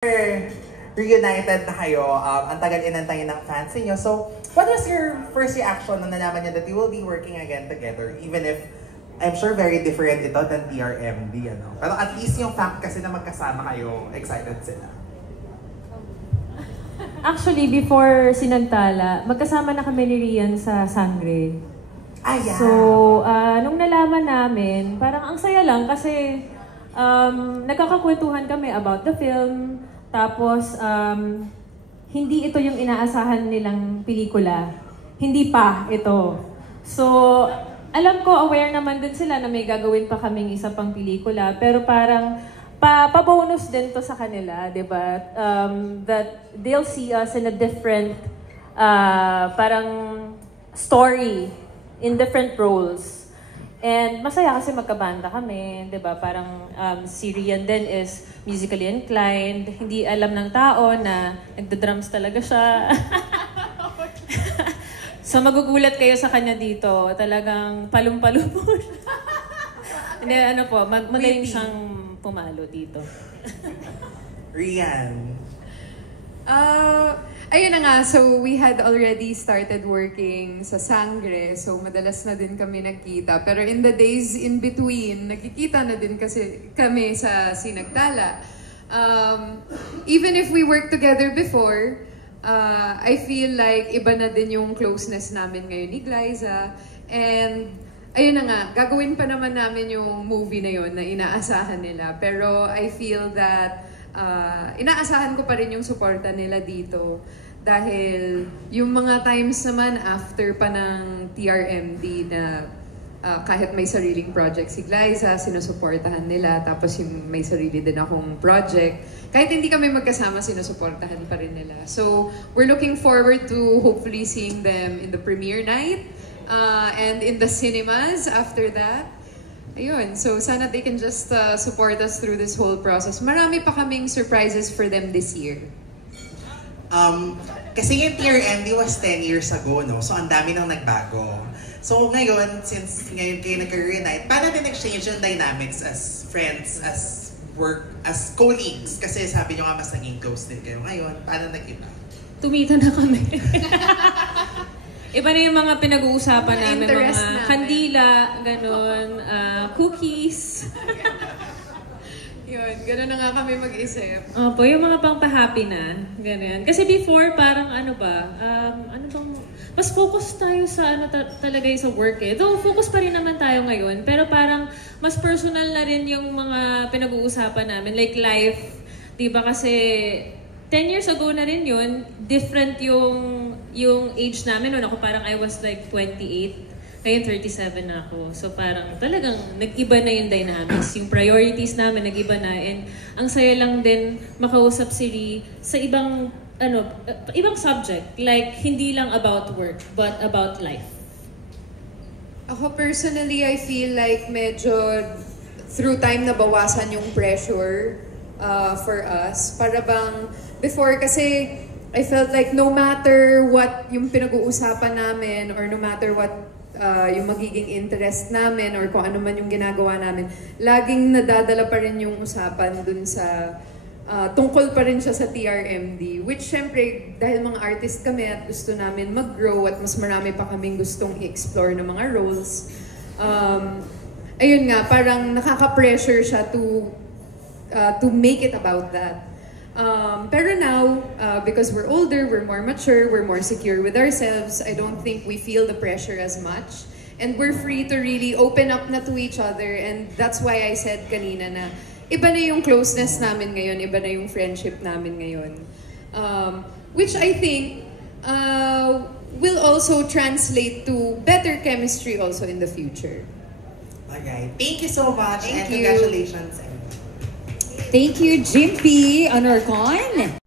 reunited na kayo, ang tagal inantayin ng fans niyo. So, what was your first reaction nung nalaman niyo that you will be working again together? Even if, I'm sure very different ito than TRMD, ano? Pero at least yung fact kasi na magkasama kayo, excited sila. Actually, before Sinagtala, magkasama na kami ni Rian sa Sangre. Ah, yeah. So, nung nalaman namin, parang ang saya lang kasi nagkakakwentuhan kami about the film. Tapos, hindi ito yung inaasahan nilang pelikula. Hindi pa ito. So, alam ko, aware naman din sila na may gagawin pa kaming isa pang pelikula. Pero parang, pa-bonus din to sa kanila, di ba? That they'll see us in a different, parang story, in different roles. And masaya kasi magkabanda kami, di ba? Parang si Rian din is musically inclined. Hindi alam ng tao na nagda-drums talaga siya. So magugulat kayo sa kanya dito. Talagang palum-palo po siya. Hindi, ano po, magaling siyang pumalo dito. Rian. Ayun na nga, so we had already started working sa Sangre, so madalas na din kami nagkita. Pero in the days in between, nagkikita na din kasi kami sa Sinagtala. Even if we worked together before, I feel like iba na din yung closeness namin ngayon ni Glyza. And ayun na nga, gagawin pa naman namin yung movie na yun na inaasahan nila. Pero I feel that inaasahan ko pa rin yung suporta nila dito dahil yung mga times naman after pa ng TRMD na kahit may sariling project si Glyza, sinusuportahan nila, tapos yung may sarili din akong project, kahit hindi kami magkasama, sinusuportahan pa rin nila. So we're looking forward to hopefully seeing them in the premiere night and in the cinemas after that. Ayun, so sana they can just support us through this whole process. Marami pa kaming surprises for them this year. Kasi yung TRMD was 10 years ago, no? So ang dami nang nagbago. So ngayon, since ngayon kayo nag-reunite, paano din nag-change yung dynamics as friends, as work, as colleagues? Kasi sabi nyo nga mas naging close din kayo. Ngayon, paano nag-iba? Tumita na kami. Iba na yung mga pinag-uusapan namin, mga kandila, ganun, cookies. Yun, gano'n na nga kami mag-isip. Opo, yung mga pang-happy na, ganyan. Kasi before, parang ano ba, mas focus tayo sa talaga yung sa work eh. Though focus pa rin naman tayo ngayon, pero parang mas personal na rin yung mga pinag-uusapan namin. Like life, di ba kasi 10 years ago na rin yun, different yung age namin. Noon ako parang I was like 28. Ngayon 37 na ako. So parang talagang nag-iba na yung dynamics. Yung priorities namin nag-iba na. And ang saya lang din makausap si Ri sa ibang subject. Like hindi lang about work, but about life. Ako personally, I feel like medyo through time nabawasan yung pressure for us. Para bang before kasi I felt like no matter what yung pinag-uusapan namin or no matter what yung magiging interest namin or kung ano man yung ginagawa namin, laging nadadala pa rin yung usapan dun sa tungkol pa rin siya sa TRMD, which syempre dahil mga artist kami at gusto namin mag-grow at mas marami pa kaming gustong i-explore ng mga roles, ayun nga, parang nakaka-pressure siya to make it about that. Pero now, because we're older, we're more mature, we're more secure with ourselves, I don't think we feel the pressure as much. And we're free to really open up na to each other. And that's why I said kanina na iba na yung closeness namin ngayon, iba na yung friendship namin ngayon. Which I think will also translate to better chemistry also in the future. Okay, thank you so much and Thank you. congratulations. Thank you, Jimpy Anorcon.